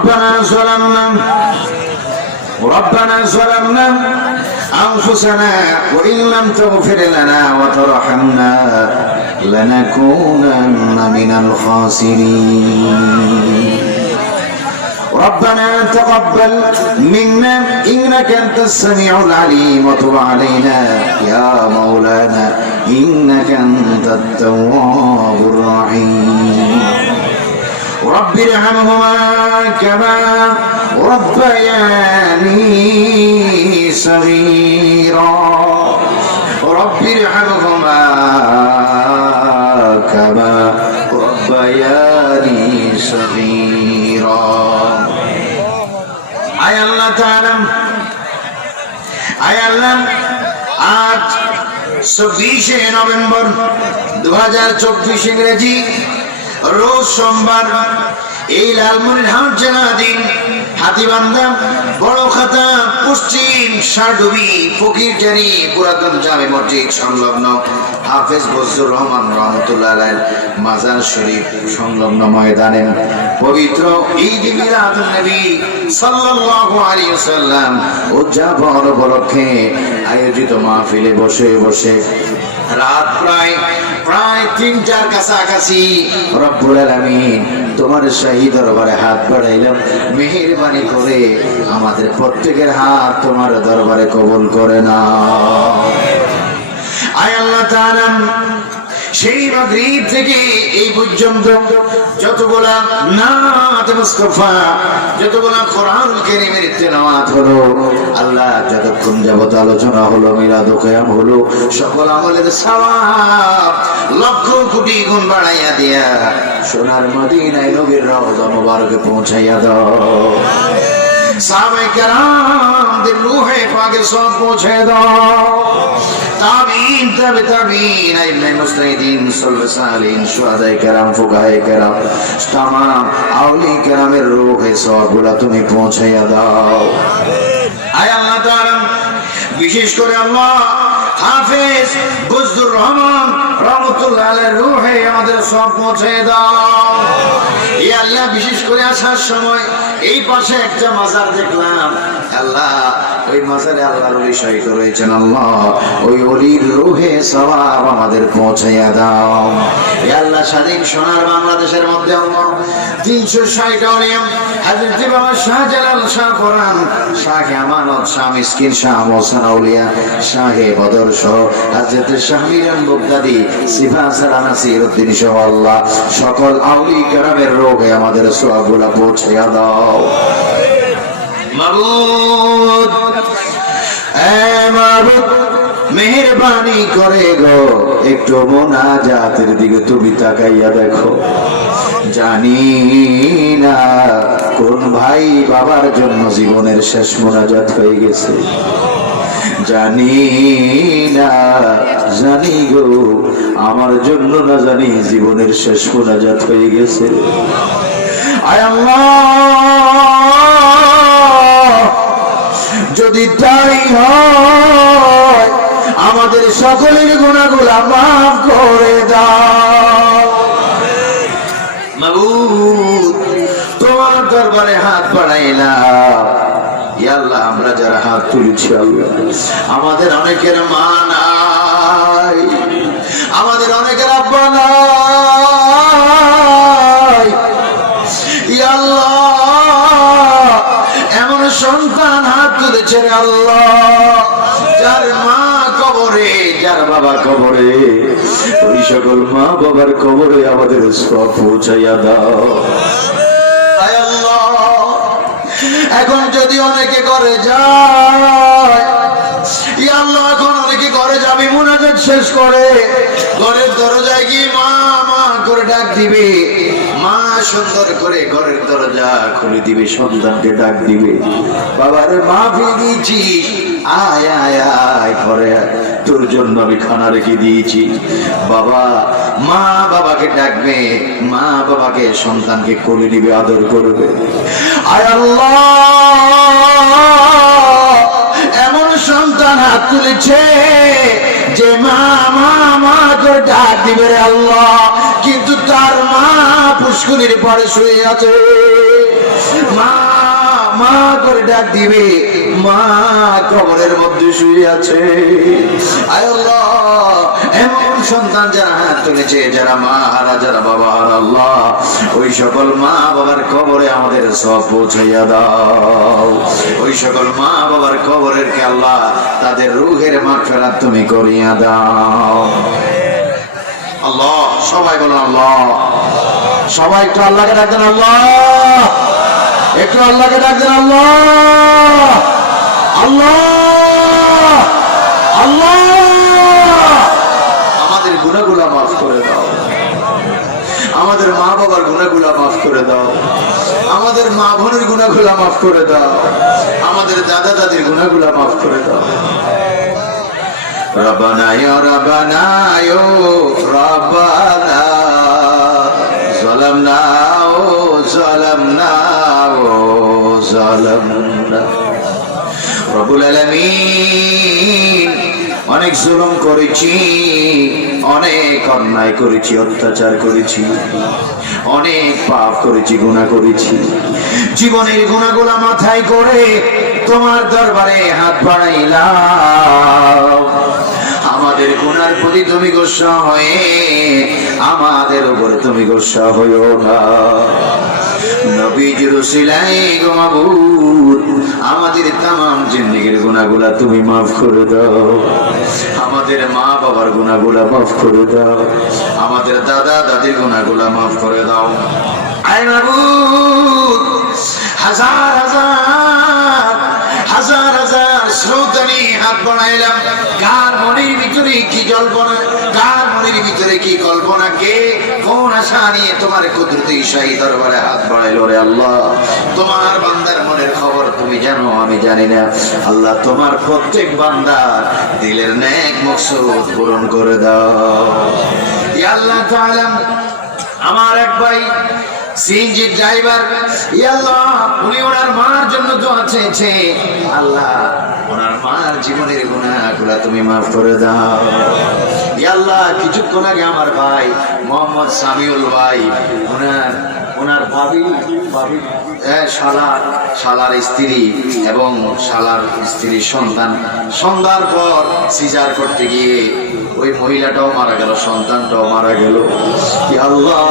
ربنا ظلمنا. ربنا ظلمنا أنفسنا وإن لم تغفر لنا وترحمنا لنكونن من الخاسرين. ربنا تقبل منا إنك أنت السميع العليم وتب علينا يا مولانا إنك أنت التواب الرحيم. رب ارحمهما كما ربياني صغيرا رب ارحمهما كما ربياني صغيرا আয় আল্লাহ তাআলা আয় আল্লাহ আজ চব্বিশে নভেম্বর দু হাজার চব্বিশ ইংরেজি রোজ সোমবার এই লালমনিরহাট জেলাধীন হাতিবান্ধা বড় খাতা, পশ্চিম সারডুবি ফকিরজানি পুরাতন জামে মসজিদ সংলগ্ন হাফেজ বজরুর রহমান রহমতুল্লাহ মাজার শরীফ সংলগ্ন ময়দানে। পবিত্র ঈদ মিলাদুন নবী সাল্লাল্লাহু আলাইহি ওয়াসাল্লাম উদযাপন উপলক্ষে আয়োজিত মাহফিলে বসে বসে রাত প্রায় প্রায় তিনটার কাছাকাছি। রব্বুল আলামিন তোমার শাহী দরবারে হাত বাড়াইলাম মেহেরবানি করে আমাদের প্রত্যেকের হাত তোমার দরবারে কবল করে না আয় আল্লাহ তাআলা সেই মাগরিব থেকে এই পর্যন্ত যতগুলা নাত মুস্তাফা, যতগুলা কোরআন কারীমের তেলাওয়াত হলো, আল্লাহ যতক্ষণ যাবত আলোচনা হলো, মিলাদ ও কিয়াম হলো, সকল আমলের সওয়াব লক্ষ কোটি গুণ বাড়াইয়া দিয়া সোনার মদিনায় নবীর রওজা মুবারকে পৌঁছাইয়া দাও। তুমি পৌঁছাইয়া দাও। আয় আল্লাহ বিশেষ করে আল্লাহ হাফেজ বুজুর রহমান রহমতুল্লাহ রুহে আমাদের সব পৌঁছে দাও। এই আল্লাহ বিশেষ করে আসার সময় এই পাশে একটা মাজার দেখলাম। আল্লাহ ওই মাজারে আল্লাহর ওলি শহীদ রয়েছেন আল্লাহ। ওই অলির রুহে সওয়াব আমাদের পৌঁছাইয়া দাও। আল্লাহ স্বাধীন সোনার বাংলাদেশের মধ্যে তিনশো ষাট অলিয়াম সকল আউলি কেরামের রোগে আমাদের সোয়াবগুলা পৌঁছাইয়া দাও। মাবুদ। মেহেরবানি করে গো। একটু মোনাজাতের দিকে তুমি তাকাইয়া দেখো। জানি না কোন ভাই বাবার জন্য জীবনের শেষ মোনাজাত হয়ে গেছে। জানি না, জানি গো, আমার জন্য না জানি জীবনের শেষ মোনাজাত হয়ে গেছে। আয় আল্লাহ! যদি তাই হয়, আমাদের সকলের গুণাগুলা মাফ করে দাও। তোমার দরবারে হাত বাড়াইলাম। আল্লাহ, আমরা যারা হাত তুলেছি আমাদের অনেকের মা নাই, আমাদের অনেকের আব্বা নাই। আল্লাহ। যার মা কবরে, যার বাবা কবরে, ওই সকল মা বাবার কবরে আমাদের পৌঁছাইয়া দাও। এখন যদি অনেকে করে যায় আল্লাহ এখন অনেকে ঘরে যাবি মুনাজাত শেষ করে। ঘরের দরজায় গিয়ে মা করে ডাক দিবে। মা সুন্দর করে ঘরের দরজা খুলে দিবে, সন্তানকে ডাক দিবে। বাবার মা ফিরে দিয়েছি। আয় আয় আয়, ঘরে তোর জন্য আমি খানা রেখে দিয়েছি। বাবা, মা বাবাকে ডাকবে। মা বাবাকে, সন্তানকে কোলে নিবে, আদর করবে। আয় আল্লাহ! এমন সন্তান হাত তুলেছে যে মা মা মা করে ডাক দিবে আল্লাহ। কিন্তু তার মা পুষ্করির পরে শুয়ে আছে। মা মা করে ডাক দিবে। মা কবরের মধ্যে শুয়ে আছে। এমন সন্তান যারা হাত তুলেছে, যারা মা, হারা যারা বাবা, হারা আল্লাহ, ওই সকল মা বাবার কবরে আমাদের সব পৌঁছাইয়া দাও। ওই সকল মা বাবার কবরের কে আল্লাহ তাদের রুহের মাফেরাত তুমি করিয়া দাও। আল্লাহ, সবাই বলো আল্লাহ। সবাই একটু আল্লাহকে ডাকতেন আল্লাহ। একটু আল্লাহকে ডাকতেন আল্লাহ। আল্লাহ। আল্লাহ। আমাদের গুণাগুলা মাফ করে দাও। আমাদের মা বাবার গুণাগুলা মাফ করে দাও। আমাদের মা বোনের গুণাগুলা মাফ করে দাও। আমাদের দাদা দাদির গুণাগুলা মাফ করে দাও। ربنا يا ربنا يا ربنا ظلمنا ظلمنا ظلمنا রবুল আলামিন অনেক জুলুম করেছি অনেক অন্যায় করেছি অত্যাচার করেছি অনেক পাপ করেছি গুনাহ করেছি জীবনের গুণাগুলা মাথায় করে তোমার দরবারে হাত বাড়াইলাম। আমাদের গুনার প্রতি তুমি গোসা হয়ে, আমাদের উপরে তুমি গোসা হইও না। আমাদের তাম জিন্দিগির গুনাহগুলা তুমি মাফ করে দাও। আমাদের মা বাবার গুনাহগুলা মাফ করে দাও। আমাদের দাদা দাদির গুনাহগুলা মাফ করে দাও। আয় মাবুদ! হাত বাড়াইলাম কার মনের ভিতরে কি জল্পনা, কার মনের ভিতরে কি কল্পনা, কে কোন আশা নিয়ে তোমার কুদরতি শাহী দরবারে হাত বাড়াইলো রে আল্লাহ? তোমার বান্দার মনের খবর তুমি জানো, আমি জানি না। আল্লাহ তোমার প্রত্যেক বান্দার দিলের নেক মকসুদ পূরণ করে দাও। আল্লাহ আমার এক ভাই সিএনজি ড্রাইভার আল্লাহ, উনি ওনার মার জন্য দোয়া চেয়েছে। আল্লাহ, ওনার মার জীবনের তুমি মাফ করে দাও। ইয়া আল্লাহ, কিছুক্ষণ আগে আমার ভাই মোহাম্মদ সামিউল ভাই, ওনার ওনার ভাবি ভাবি শালার শালার স্ত্রী এবং শালার স্ত্রীর সন্তান। সন্ধ্যার পর সিজার করতে গিয়ে ওই মহিলাটাও মারা গেল, সন্তানটাও মারা গেল। আল্লাহ